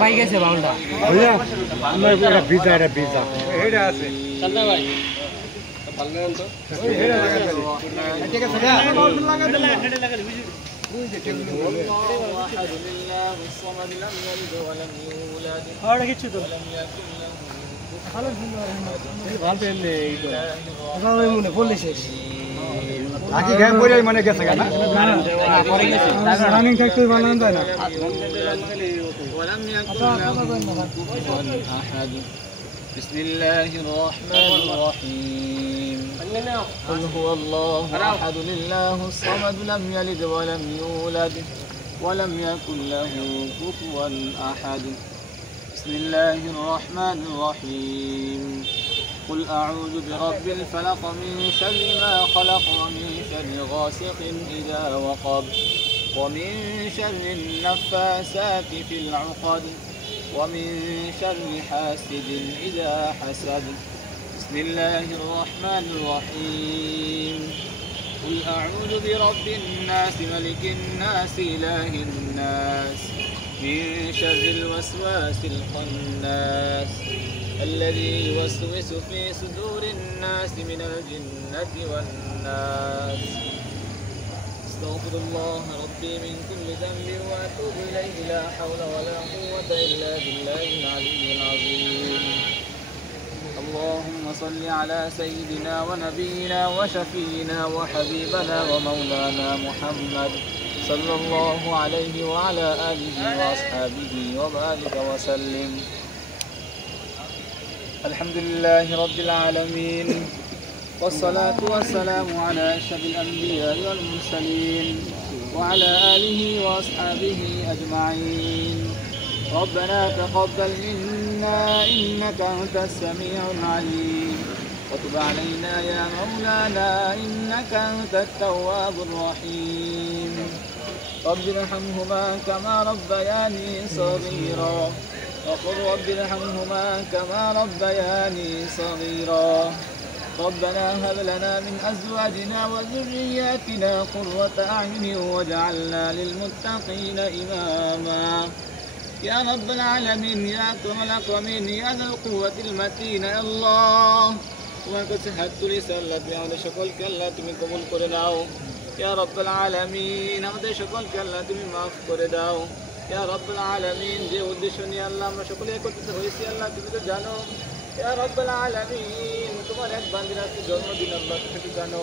পাই গেছে বাউলটা ভিজা ভিজা এটা আছে চলতে ভাই মানে গেছে রানিং থাকতে বানানো যায় না بسم الله الرحمن الرحيم قل هو الله أحد الله الصمد لم يلد ولم يولد ولم يكن له كفوا أحد بسم الله الرحمن الرحيم قل أعوذ برب الفلق من شر ما خلق ومن شر غاسق إذا وقب ومن شر النفاسات في العقد ومن شر حاسد إذا حسد بسم الله الرحمن الرحيم قل أعوذ برب الناس ملك الناس إله الناس من شر الوسواس الخناس الذي يوسوس في صدور الناس من الجنة والناس أستغفر الله ربي من كل ذنب وأتوب إليه لا حول ولا قوة إلا بالله العلي العظيم اللهم صل على سيدنا ونبينا وشفينا وحبيبنا ومولانا محمد صلى الله عليه وعلى آله وأصحابه وبارك وسلم الحمد لله رب العالمين والصلاة والسلام على أشرف الأنبياء والمرسلين وعلى آله وأصحابه أجمعين ربنا تقبل منا إنك أنت السميع العليم وتب علينا يا مولانا إنك أنت التواب الرحيم رب ارحمهما كما ربياني صغيرا وقل رب ارحمهما كما ربياني صغيرا ربنا هب لنا من أزواجنا وذرياتنا قرة أعين واجعلنا للمتقين إماما يا رب العالمين يا أكرم الأكرمين يا ذا القوة المتين يا الله তোমার কাছে হাত তুলেছি আল্লাহ তুমি আমাদের সকলকে আল্লাহ তুমি কবুল করে নাও ইয়া রাব্বুল আলামিন আমাদের সকলকে আল্লাহ তুমি মাফ করে দাও ইয়া রাব্বুল আলামিন যে উদ্দেশ্য নিয়ে আল্লাহ আমরা সকলে একত্রিত হয়েছি আল্লাহ তুমি তো জানো ইয়া রাব্বুল আলামিন তোমার এক বান্দার আজকে জন্মদিন আল্লাহ তুমি জানো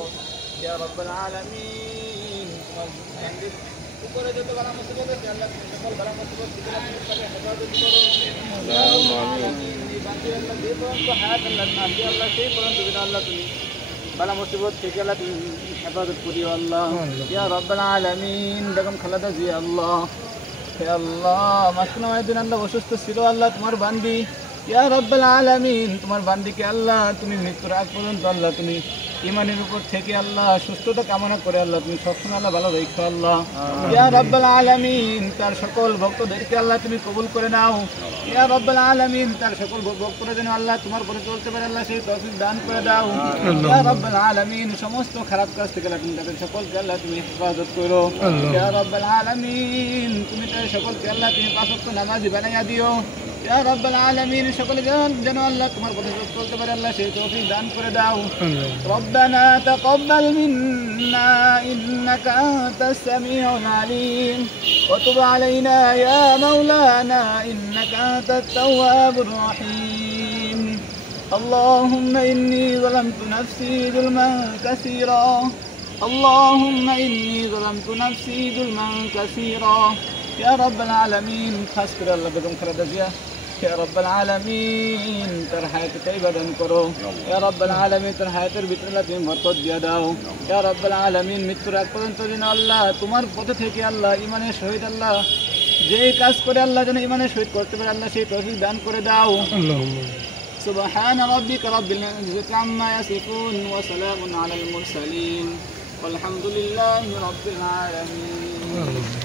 ইয়া রাব্বুল আলামিন তোমার বান্দার উপরে যত বালা মুসিবত আছে আল্লাহ তুমি সকল বালা মুসিবত থেকে তুমি তাকে হেফাজত করো আমিন এই বান্দার আল্লাহ যে পর্যন্ত হায়াত আল্লাহ আছে আল্লাহ সেই পর্যন্ত আল্লাহ তুমি বালা মুসিবত থেকে আল্লাহ তুমি হেফাজত করিও আল্লাহ ইয়া রাব্বুল আলামিন বেগম খালেদা জিয়া আল্লাহ হে আল্লাহ মাসখানেক দিন আল্লাহ অসুস্থ ছিল আল্লাহ তোমার বান্দি ইয়া রাব্বুল আলামিন তোমার বান্দিকে আল্লাহ তুমি মৃত্যুর আগ পর্যন্ত আল্লাহ তুমি ইমানের উপর থেকে আল্লাহ সুস্থতা কামনা করে আল্লাহ তুমি সবসময় আল্লাহ ভালো রেখো আল্লাহ ইয়া রাব্বুল আলামিন তার সকল ভক্তদেরকে আল্লাহ তুমি কবুল করে নাও ইয়া রাব্বুল আলামিন তার সকল ভক্তরা যেন আল্লাহ তোমার পথে চলতে পারে আল্লাহ সেই তৌফিক দান করে দাও ইয়া রাব্বুল আলামিন সমস্ত খারাপ কাজ থেকে আল্লাহ তুমি তাদের সকলকে আল্লাহ তুমি হেফাজত করো ইয়া রাব্বুল আলামিন তুমি তাদের সকলকে আল্লাহ তুমি পাঁচ ওয়াক্ত নামাজি বানাইয়া দিও ইয়া রাব্বুল আলামিন সকলে যেন আল্লাহ তোমার পথে চলতে পারে আল্লাহ সেই তৌফিক দান করে দাও ربنا تقبل منا إنك أنت السميع العليم وتب علينا يا مولانا إنك أنت التواب الرحيم اللهم إني ظلمت نفسي ظلما كثيرا اللهم إني ظلمت نفسي ظلما كثيرا يا رب العالمين خاص كر الله بكم خردزيا يا رب العالمين تر حياة طيبة دن کرو يا رب العالمين تر حياة ভিতরে আল্লাহ তুমি বরকত দিয়া দাও يا رب العالمين মৃত্যুর আগ পর্যন্ত যেন আল্লাহ তোমার পথে থেকে আল্লাহ ঈমানের সহিত আল্লাহ যে কাজ করে আল্লাহ যেন ঈমানের সহিত করতে পারে আল্লাহ সেই তৌফিক দান করে দাও আল্লাহুম্মা سبحان ربك رب العزة عما يصفون وسلام على المرسلين والحمد لله رب العالمين